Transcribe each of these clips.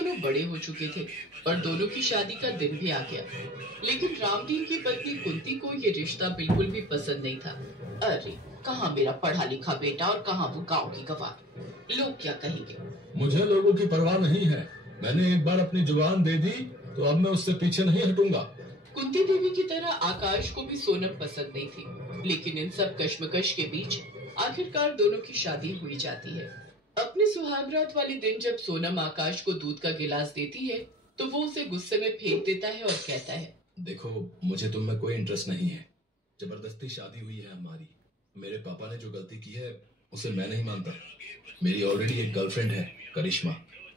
दोनों बड़े हो चुके थे और दोनों की शादी का दिन भी आ गया। लेकिन रामदीन की पत्नी कुंती को ये रिश्ता बिल्कुल भी पसंद नहीं था। अरे, कहाँ मेरा पढ़ा लिखा बेटा और कहाँ वो गांव की गवार। लोग क्या कहेंगे। मुझे लोगों की परवाह नहीं है। मैंने एक बार अपनी जुबान दे दी तो अब मैं उससे पीछे नहीं हटूंगा। कुंती देवी की तरह आकाश को भी सोनम पसंद नहीं थी, लेकिन इन सब कश्मकश के बीच आखिरकार दोनों की शादी हुई जाती है। अपने सुहागरात वाले दिन जब सोनम आकाश को दूध का गिलास देती है तो वो उसे गुस्से में फेंक देता है और कहता है, देखो, मुझे तुम में कोई इंटरेस्ट नहीं है। जबरदस्ती शादी हुई है हमारी। मेरे पापा ने जो गलती की है उसे मैं नहीं मानता। मेरी ऑलरेडी एक गर्लफ्रेंड है, करिश्मा।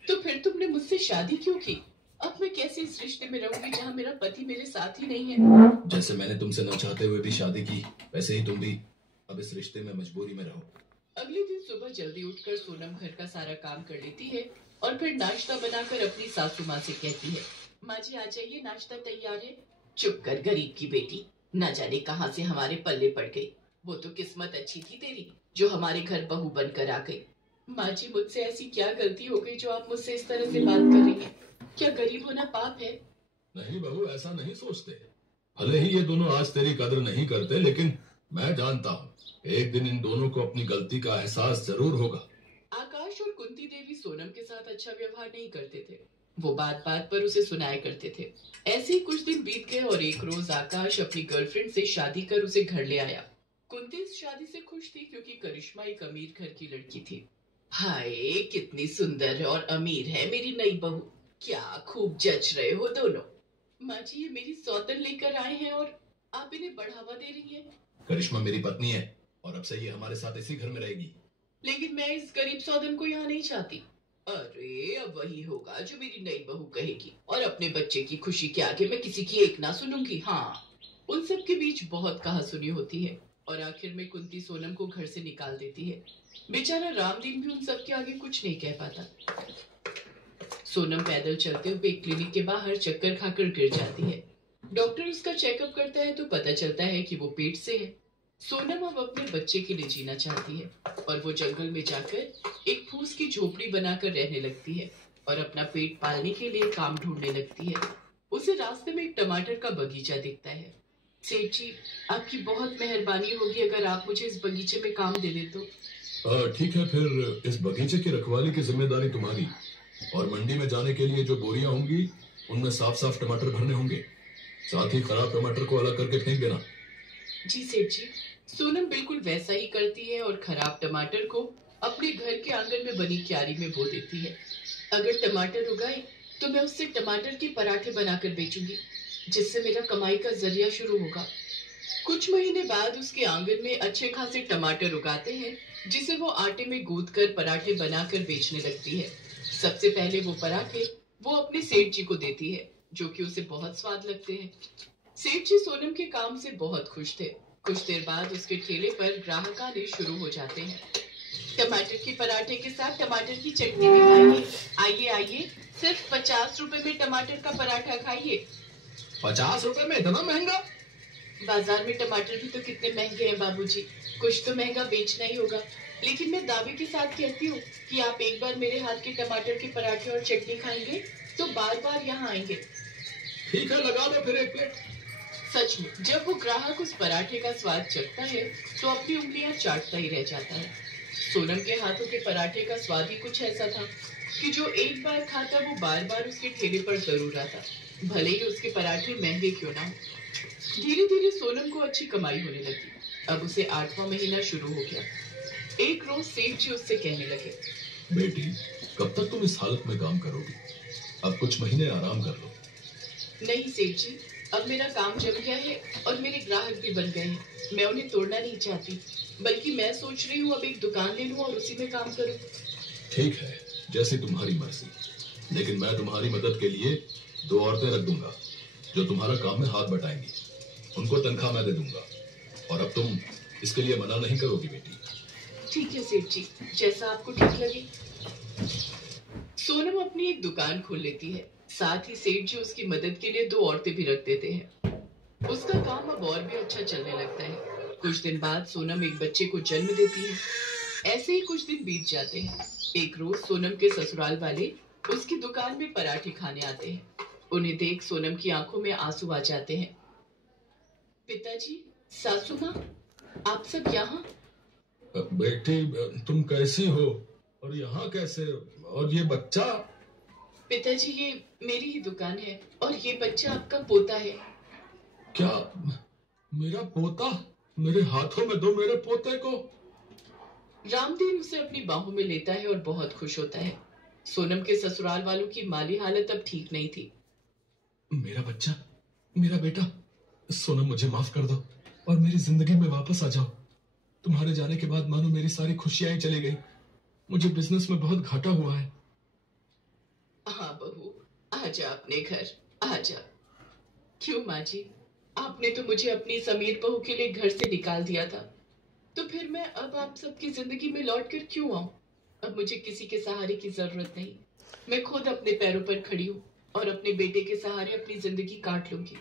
तो फिर तुमने मुझसे शादी क्यों की? अब मैं कैसे इस रिश्ते में रहूंगी जहाँ मेरा पति मेरे साथ ही नहीं है। जैसे मैंने तुमसे न चाहते हुए भी शादी की, वैसे ही तुम भी अब इस रिश्ते में मजबूरी में रहो। अगले दिन सुबह जल्दी उठकर सोनम घर का सारा काम कर लेती है और फिर नाश्ता बनाकर अपनी सासू माँ से कहती है, माँ जी आ जाइए, नाश्ता तैयार है। चुप कर गरीब की बेटी, न जाने कहाँ से हमारे पल्ले पड़ गई। वो तो किस्मत अच्छी थी तेरी जो हमारे घर बहू बनकर आ गई। माँ जी, मुझसे ऐसी क्या गलती हो गई जो आप मुझसे इस तरह से बात कर रही हैं? क्या गरीब होना पाप है? नहीं बहू, ऐसा नहीं सोचते। भले ही ये दोनों आज तेरी कदर नहीं करते, लेकिन मैं जानता हूँ एक दिन इन दोनों को अपनी गलती का एहसास जरूर होगा। आकाश और कुंती देवी सोनम के साथ अच्छा व्यवहार नहीं करते थे। वो बात बात पर उसे सुनाया करते थे। ऐसे ही कुछ दिन बीत गए और एक रोज आकाश अपनी गर्लफ्रेंड से शादी कर उसे घर ले आया। कुंती इस शादी से खुश थी क्योंकि करिश्मा एक अमीर घर की लड़की थी। हाय, कितनी सुंदर और अमीर है मेरी नई बहू। क्या खूब जच रहे हो दोनों। माँ जी, ये मेरी सौतन लेकर आए हैं और आप इन्हें बढ़ावा दे रही हैं। करिश्मा मेरी पत्नी है और अब से ये हमारे साथ इसी घर में रहेगी। लेकिन मैं इस गरीब सौतन को यहाँ नहीं चाहती। अरे, अब वही होगा जो मेरी नई बहू कहेगी और अपने बच्चे की खुशी के आगे मैं किसी की एक ना सुनूंगी। हाँ, उन सब के बीच बहुत कहासुनी होती है और आखिर में कुंती सोनम को घर से निकाल देती है। बेचारा रामदीन भी उन सब के आगे कुछ नहीं कह पाता। सोनम पैदल चलते हुए क्लिनिक के बाहर चक्कर खाकर गिर जाती है। डॉक्टर उसका चेकअप करता है तो पता चलता है कि वो पेट से है। सोनम अब अपने बच्चे के लिए जीना चाहती है और वो जंगल में जाकर एक फूस की झोपड़ी बनाकर रहने लगती है और अपना पेट पालने के लिए काम ढूंढने लगती है। उसे रास्ते में एक टमाटर का बगीचा दिखता है। सेठ जी, आपकी बहुत मेहरबानी होगी अगर आप मुझे इस बगीचे में काम दे दे तो। ठीक है, फिर इस बगीचे की रखवाली की जिम्मेदारी तुम्हारी और मंडी में जाने के लिए जो बोरियां होंगी उनमें साफ साफ टमाटर भरने होंगे। साथ ही खराब टमाटर को अलग करके फेंक देना। जी सेठ जी। सोनम बिल्कुल वैसा ही करती है और खराब टमाटर को अपने घर के आंगन में बनी क्यारी में बो देती है। अगर टमाटर उगाए तो मैं उससे टमाटर के पराठे बनाकर बेचूंगी, जिससे मेरा कमाई का जरिया शुरू होगा। कुछ महीने बाद उसके आंगन में अच्छे खासे टमाटर उगाते हैं, जिसे वो आटे में गूंथकर पराठे बनाकर बेचने लगती है। सबसे पहले वो पराठे वो अपने सेठ जी को देती है, जो कि उसे बहुत स्वाद लगते हैं। सेठ जी सोनम के काम से बहुत खुश थे। कुछ देर बाद उसके ठेले पर ग्राहक आने शुरू हो जाते हैं। टमाटर के पराठे के साथ टमाटर की चटनी भी खाइए। आइए आइए, सिर्फ 50 रुपए में टमाटर का पराठा खाइए। 50 रुपए में इतना महंगा? बाजार में टमाटर भी तो कितने महंगे हैं बाबूजी, कुछ तो महंगा बेचना ही होगा। लेकिन मैं दावे के साथ कहती हूँ कि आप एक बार मेरे हाथ के टमाटर के पराठे और चटनी खाएंगे तो बार बार यहाँ आएंगे। ठीक है, लगा लो फिर एक प्लेट। सच में जब वो ग्राहक उस पराठे का स्वाद चखता है तो अपनी उंगलियां चाटता ही रह जाता है। सोनम के हाथों के पराठे का स्वाद ही कुछ ऐसा था कि जो एक बार खाता वो बार बार उसके ठेले पर जरूर आता, भले ही उसके पराठे महंगे क्यों ना हो। धीरे धीरे सोनम को अच्छी कमाई होने लगी। अब उसे 8वां महीना शुरू हो गया। एक रोज सेठ जी उससे कहने लगे, बेटी, कब तक तुम इस हालत में काम करोगी? अब कुछ महीने आराम कर लो। नहीं सेठ जी, अब मेरा काम जम गया है और मेरे ग्राहक भी बन गए हैं। मैं उन्हें तोड़ना नहीं चाहती, बल्कि मैं सोच रही हूँ अब एक दुकान ले लूँ और उसी में काम करूँ। ठीक है, जैसी तुम्हारी मर्जी, लेकिन मैं तुम्हारी मदद के लिए 2 औरतें रख दूंगा जो तुम्हारा काम में हाथ बटाएंगी। उनको तनख्वाह मैं दे दूंगा और अब तुम इसके लिए मना नहीं करोगी बेटी। ठीक है सेठ जी, जैसा आपको ठीक लगे। सोनम अपनी एक दुकान खोल लेती है। साथ ही सेठ जी उसकी मदद के लिए 2 औरतें भी रख देते हैं। उसका काम अब और भी अच्छा चलने लगता है। कुछ दिन बाद सोनम एक बच्चे को जन्म देती है। ऐसे ही कुछ दिन बीत जाते हैं। एक रोज सोनम के ससुराल वाले उसकी दुकान में पराठे खाने आते हैं। उन्हें देख सोनम की आंखों में आंसू आ जाते हैं। पिताजी, सासू माँ, आप सब यहाँ? बेटी, तुम कैसी हो और यहाँ कैसे? और ये बच्चा? पिताजी, ये मेरी ही दुकान है और ये बच्चा आपका पोता है। क्या? मेरा पोता? मेरे हाथों में दो मेरे पोते को। रामदेव उसे अपनी बाहों में लेता है और बहुत खुश होता है। सोनम के ससुराल वालों की माली हालत अब ठीक नहीं थी। मेरा बच्चा, मेरा बेटा, सोनम मुझे माफ कर दो और मेरी जिंदगी में वापस आ जाओ। तुम्हारे जाने के बाद मानो मेरी सारी खुशियां ही चली गई। मुझे बिजनेस में बहुत घाटा हुआ है। हाँ बहू, आजा अपने घर, आजा। क्यों माँ जी, आपने तो मुझे अपनी समीर बहू के लिए घर से निकाल दिया था, तो फिर मैं अब आप सबकी जिंदगी में लौट कर क्यों आऊं? अब मुझे किसी के सहारे की जरूरत नहीं। मैं खुद अपने पैरों पर खड़ी हूँ और अपने बेटे के सहारे अपनी जिंदगी काट लूंगी।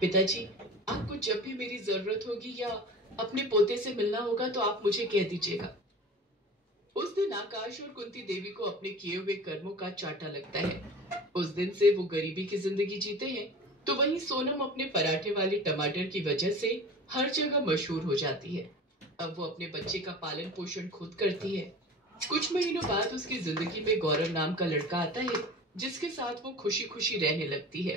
पिताजी, आपको जब भी मेरी जरूरत होगी या अपने पोते से मिलना होगा तो आप मुझे कह दीजिएगा। उस दिन आकाश और कुंती देवी को अपने किए हुए कर्मों का चाटा लगता है। उस दिन से वो गरीबी की जिंदगी जीते हैं, तो वहीं सोनम अपने पराठे वाले टमाटर की वजह से हर जगह मशहूर हो जाती है। अब वो अपने बच्चे का पालन पोषण खुद करती है। कुछ महीनों बाद उसकी जिंदगी में गौरव नाम का लड़का आता है, जिसके साथ वो खुशी खुशी रहने लगती है।